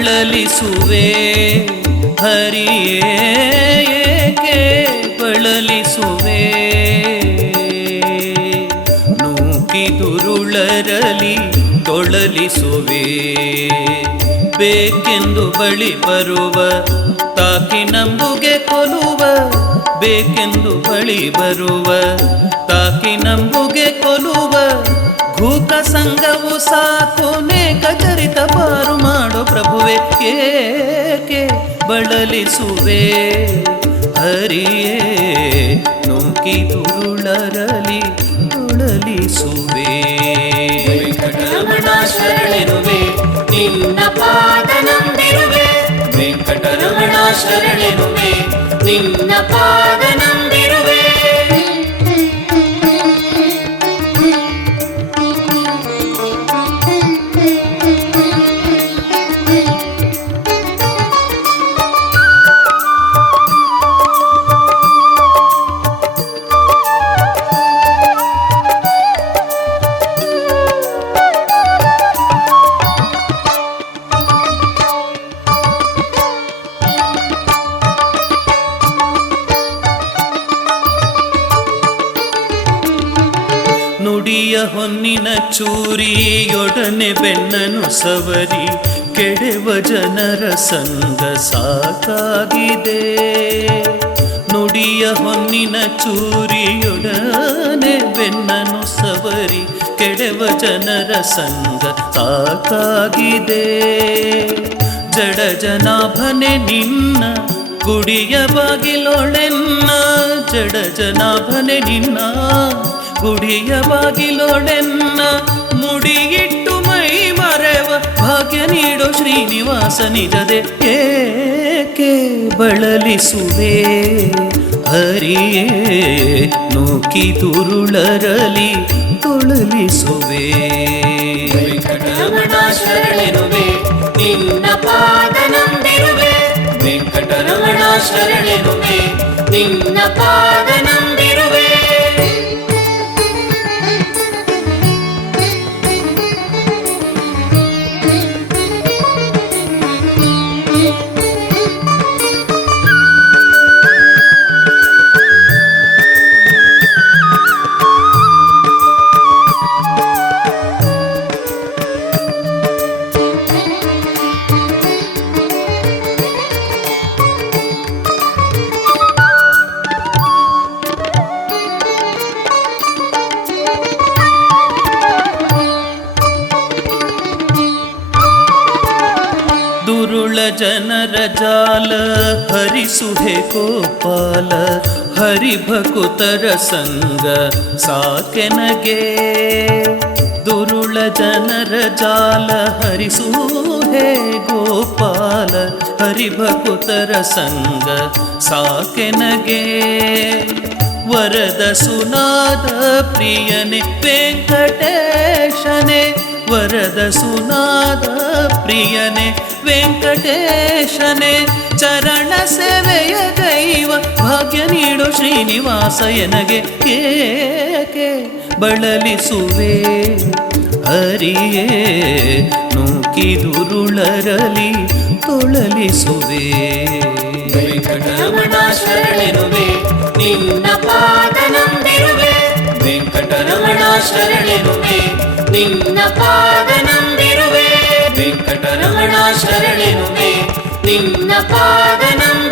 ಬಳಲಿಸುವೆ ಹರಿಯೇ ಏಕೆ ಬಳಲಿಸುವೆ ನೂಕಿದುರುಳರಲಿ ತೊಳಲಿಸುವೆ ಬೇಕೆಂದು ಬಳಿ ಬರುವ ತಾಕಿ ನಂಬುಗೆ ಕೊಲುವ ಬೇಕೆಂದು ಬಳಿ ಬರುವ ತಾಕಿ ನಂಬುಗೆ ಕೊಲುವ ಭೂತ ಸಂಘವು ಸಾಕು ನೇಕ ಚರಿತ ಪಾರು ಮಾಡೋ ಪ್ರಭುವೆ ಏಕೆ ಬಳಲಿಸುವೆ ಹರಿಯೇ ನೂಕಿದುರುಳರಲಿ ತೊಳಲಿಸುವೆ ವೆಂಕಟರಮಣ ಶರಣೆನುವೆ ನಿನ್ನ ಪಾದ ನಂಬಿರುವೆ ವೆಂಕಟರಮಣ ಶರಣೆನುವೆ ನಿನ್ನ ಪಾದ ನಂಬಿರುವೆ ನುಡಿಯ ಹೊನ್ನಿನ ಚೂರಿಯೊಡನೆ ಬೆನ್ನನು ಸವರಿ ಕೆಡೆವ ಜನರ ಸಂಗ ಸಾಕಾಗಿದೆ ನುಡಿಯ ಹೊನ್ನಿನ ಚೂರಿಯೊಡನೆ ಬೆನ್ನನು ಸವರಿ ಕೆಡೆವ ಜನರ ಸಂಗ ಸಾಕಾಗಿದೆ ಜಡ ಜನಾಭನೆ ನಿನ್ನ ಗುಡಿಯ ಬಾಗಿಲೊಳೆನ್ನ ಜಡ ಜನಾಭನೆ ನಿನ್ನ ಗುಡಿಯ ಬಾಗಿಲೊಡೆನ್ನ ಮುಡಿಯಿಟ್ಟು ಮೈ ಮರೆವ ಭಾಗ್ಯ ನೀಡೋ ಶ್ರೀನಿವಾಸ ನಿಜದೆ ಏಕೆ ಬಳಲಿಸುವೆ ಹರಿಯೇ ನೂಕಿದುರುಳರಲಿ ತೊಳಲಿಸುವೆ ವೆಂಕಟರಮಣ ಶರಣೆನುವೆ ನಿನ್ನ ಪಾದ ನಂಬಿರುವೆ ವೆಂಕಟರಮಣ ಶರಣೆನುವೆ ನಿನ್ನ ಪಾದ ನಂಬಿರುವೆ ದುರುಳ ಜನರ ಜಾಲ ಹರಿಸುಹೆ ಗೋಪಾಲ ಹರಿಭಕುತರ ಸಂಗ ಸಾಕೆನಗೆ ದುರುಳ ಜನರ ಜಾಲ ಹರಿಸುಹೆ ಗೋಪಾಲ ಹರಿಭಕುತರ ಸಂಗ ಸಾಕೆನಗೆ ವರದ ಸುನಾದ ಪ್ರಿಯನೆ ವೆಂಕಟೇಶನೆ ವರದ ಸುನಾದ ಪ್ರಿಯನೆ ವೆಂಕಟೇಶನೆ ಚರಣ ಸೇವೆಯ ದೈವ ಭಾಗ್ಯ ನೀಡು ಶ್ರೀನಿವಾಸ ಎನಗೆ ಏಕೆ ಬಳಲಿಸುವೆ ಹರಿಯೇ ನೂಕಿದುರುಳರಲಿ ತೊಳಲಿಸುವೆ ವೆಂಕಟರಮಣ ಶರಣೆನುವೆ ನಿನ್ನ ಪಾದ ನಂಬಿರುವೆ ವೆಂಕಟರಮಣ ಶರಣೆನುವೆ ನಿನ್ನ ಪಾದ ನಂಬಿರುವೆ ವೆಂಕಟರಮಣ ಶರಣೆನುವೆ ನಿನ್ನ ಪಾದ ನಂಬಿರುವೆ